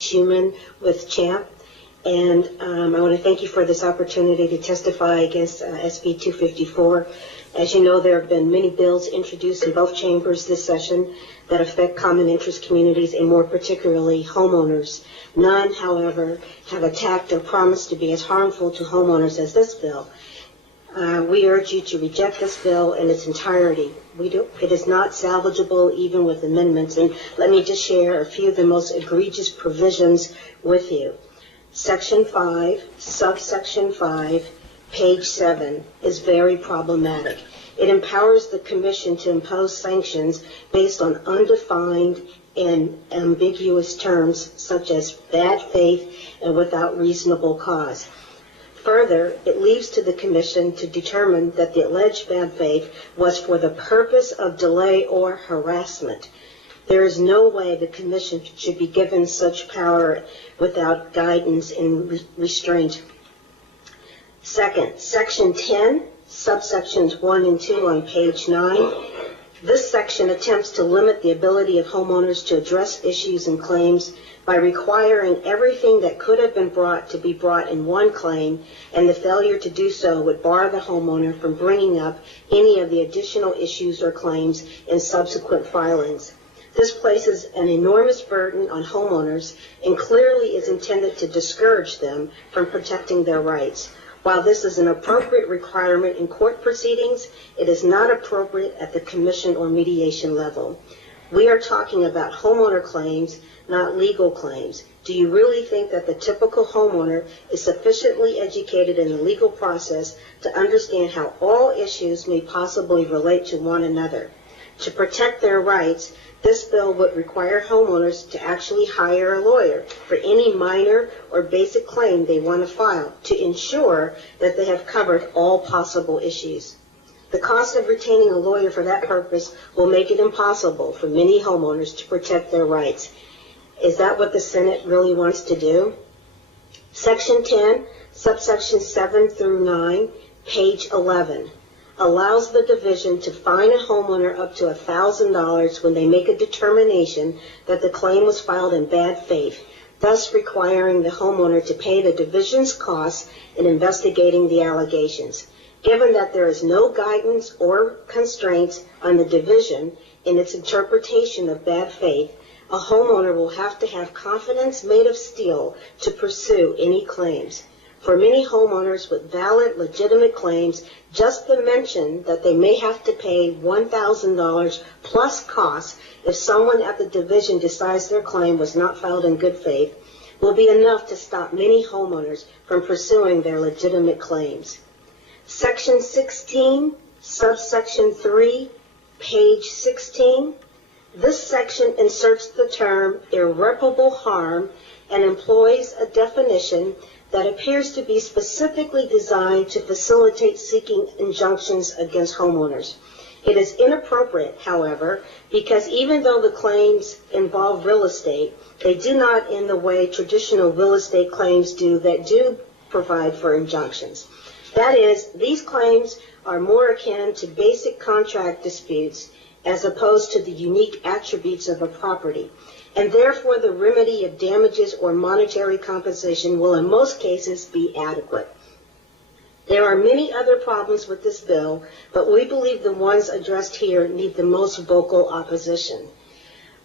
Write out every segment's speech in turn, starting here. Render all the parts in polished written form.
Schuman with CHAMP, and I want to thank you for this opportunity to testify against SB 254. As you know, there have been many bills introduced in both chambers this session that affect common interest communities and more particularly homeowners. None, however, have attacked or promised to be as harmful to homeowners as this bill. We urge you to reject this bill in its entirety. It is not salvageable even with amendments, and let me just share a few of the most egregious provisions with you. Section 5, subsection 5, page 7 is very problematic. It empowers the Commission to impose sanctions based on undefined and ambiguous terms such as bad faith and without reasonable cause. Further, it leaves to the Commission to determine that the alleged bad faith was for the purpose of delay or harassment. There is no way the Commission should be given such power without guidance and restraint. Second, Section 10, subsections 1 and 2 on page 9. This section attempts to limit the ability of homeowners to address issues and claims by requiring everything that could have been brought to be brought in one claim, and the failure to do so would bar the homeowner from bringing up any of the additional issues or claims in subsequent filings. This places an enormous burden on homeowners and clearly is intended to discourage them from protecting their rights. While this is an appropriate requirement in court proceedings, it is not appropriate at the Commission or mediation level. We are talking about homeowner claims, not legal claims. Do you really think that the typical homeowner is sufficiently educated in the legal process to understand how all issues may possibly relate to one another? To protect their rights, this bill would require homeowners to actually hire a lawyer for any minor or basic claim they want to file to ensure that they have covered all possible issues. The cost of retaining a lawyer for that purpose will make it impossible for many homeowners to protect their rights. Is that what the Senate really wants to do? Section 10, subsection 7 through 9, page 11, allows the division to fine a homeowner up to $1,000 when they make a determination that the claim was filed in bad faith, thus requiring the homeowner to pay the division's costs in investigating the allegations. Given that there is no guidance or constraints on the division in its interpretation of bad faith, a homeowner will have to have confidence made of steel to pursue any claims. For many homeowners with valid, legitimate claims, just the mention that they may have to pay $1,000 plus costs if someone at the division decides their claim was not filed in good faith will be enough to stop many homeowners from pursuing their legitimate claims. Section 16, subsection 3, page 16. This section inserts the term irreparable harm and employs a definition that appears to be specifically designed to facilitate seeking injunctions against homeowners. It is inappropriate, however, because even though the claims involve real estate, they do not in the way traditional real estate claims do that do provide for injunctions. That is, these claims are more akin to basic contract disputes as opposed to the unique attributes of a property, and therefore the remedy of damages or monetary compensation will in most cases be adequate. There are many other problems with this bill, but we believe the ones addressed here need the most vocal opposition.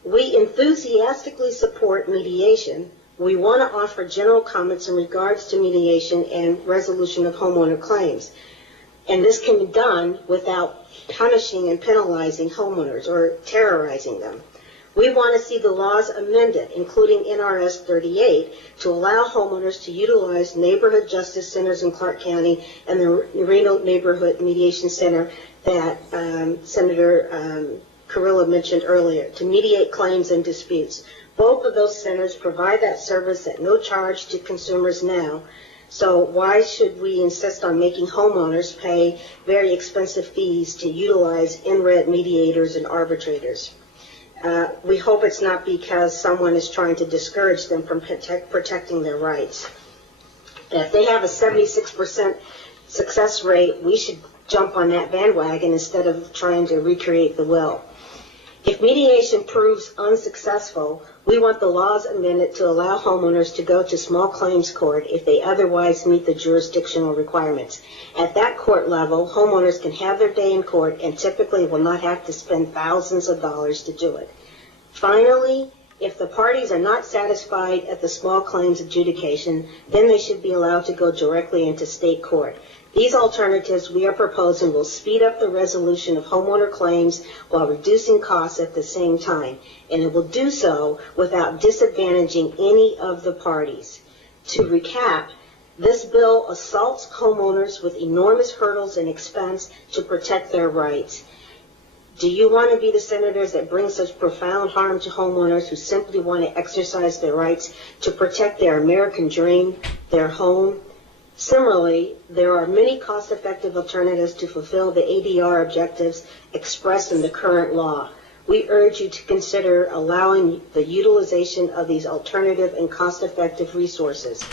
We enthusiastically support mediation. We want to offer general comments in regards to mediation and resolution of homeowner claims. And this can be done without punishing and penalizing homeowners or terrorizing them. We want to see the laws amended, including NRS 38, to allow homeowners to utilize neighborhood justice centers in Clark County and the Reno Neighborhood Mediation Center that Senator Carrillo mentioned earlier, to mediate claims and disputes. Both of those centers provide that service at no charge to consumers now. So why should we insist on making homeowners pay very expensive fees to utilize NRED mediators and arbitrators? We hope it's not because someone is trying to discourage them from protecting their rights. If they have a 76% success rate, we should jump on that bandwagon instead of trying to recreate the wheel. If mediation proves unsuccessful, we want the laws amended to allow homeowners to go to small claims court if they otherwise meet the jurisdictional requirements. At that court level, homeowners can have their day in court and typically will not have to spend thousands of dollars to do it. Finally, if the parties are not satisfied at the small claims adjudication, then they should be allowed to go directly into state court. These alternatives we are proposing will speed up the resolution of homeowner claims while reducing costs at the same time, and it will do so without disadvantaging any of the parties. To recap, this bill assaults homeowners with enormous hurdles and expense to protect their rights. Do you want to be the senators that bring such profound harm to homeowners who simply want to exercise their rights to protect their American dream, their home? Similarly, there are many cost-effective alternatives to fulfill the ADR objectives expressed in the current law. We urge you to consider allowing the utilization of these alternative and cost-effective resources.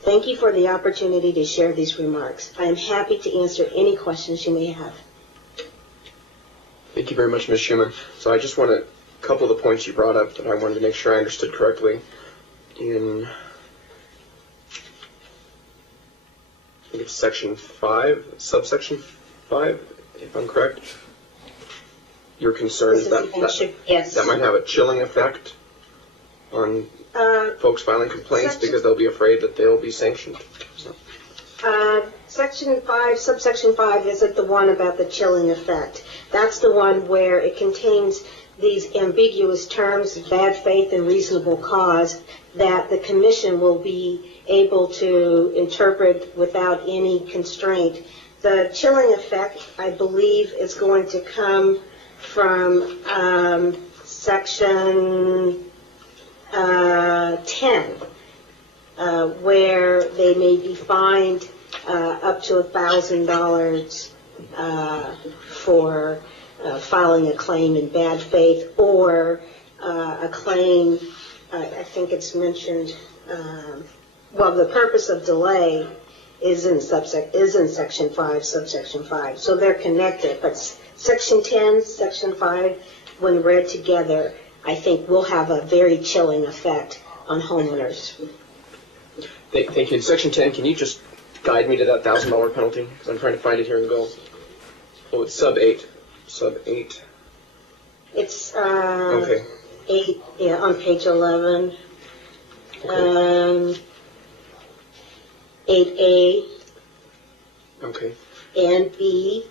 Thank you for the opportunity to share these remarks. I am happy to answer any questions you may have. Thank you very much, Ms. Schuman. So I just want to, a couple of the points you brought up that I wanted to make sure I understood correctly. In, I think it's section 5, subsection 5, if I'm correct. You're concerned that might have a chilling effect on folks filing complaints because they'll be afraid that they'll be sanctioned. Section 5, subsection 5 isn't the one about the chilling effect. That's the one where it contains these ambiguous terms, bad faith and reasonable cause, that the commission will be able to interpret without any constraint. The chilling effect, I believe, is going to come from section 10, where they may be fined up to $1,000 for filing a claim in bad faith, or a claim, I think it's mentioned, well, the purpose of delay is in section 5, subsection 5. So they're connected, but section 10, section 5, when read together, I think will have a very chilling effect on homeowners. Thank you. In section 10, can you just guide me to that $1,000 penalty? Because I'm trying to find it here in the bill. Oh, it's sub 8. Sub 8. It's okay. 8, yeah, on page 11. Okay. 8A. Okay. And B,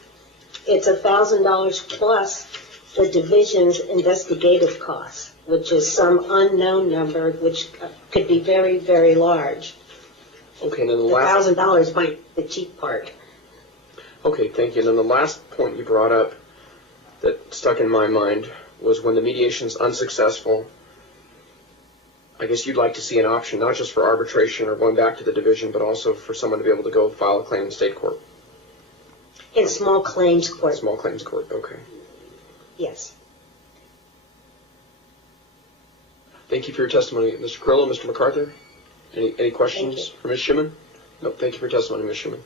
it's $1,000 plus the division's investigative costs, which is some unknown number, which could be very, very large. Okay, and then the last $1,000 might be the cheap part. Okay, thank you. And then the last point you brought up that stuck in my mind was when the mediation's unsuccessful, I guess you'd like to see an option not just for arbitration or going back to the division, but also for someone to be able to go file a claim in state court. In small claims court. Small claims court, okay. Yes. Thank you for your testimony. Mr. Carrillo, Mr. MacArthur, any questions for Ms. Schuman? No, thank you for your testimony, Ms. Schuman.